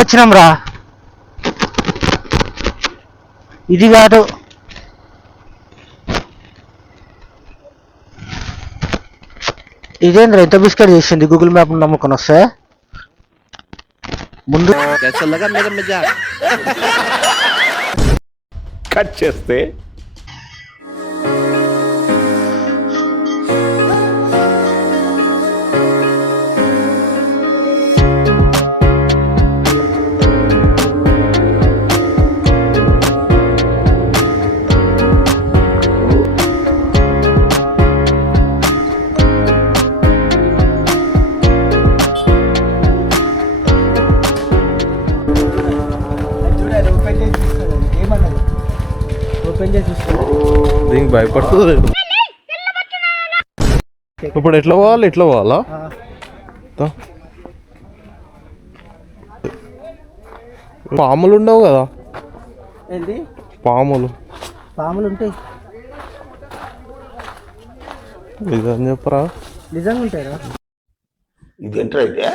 వచ్చినాం రా. ఇది కాదు, ఇదేంద్ర ఎంత బిస్కెట్ చేసింది గూగుల్ మ్యాప్ నమ్ముకొని వస్తే. ముందు కట్ చేస్తే దీనికి భయపడుతుంది. ఇప్పుడు ఎట్లా పోవాలి? ఎట్లా పోవాలా? పాములు ఉండవు కదా? పాములు ఉంటాయి. నిజం చెప్పరా? నిజంగా ఉంటాయి. ఇదేంట్రా అయితే?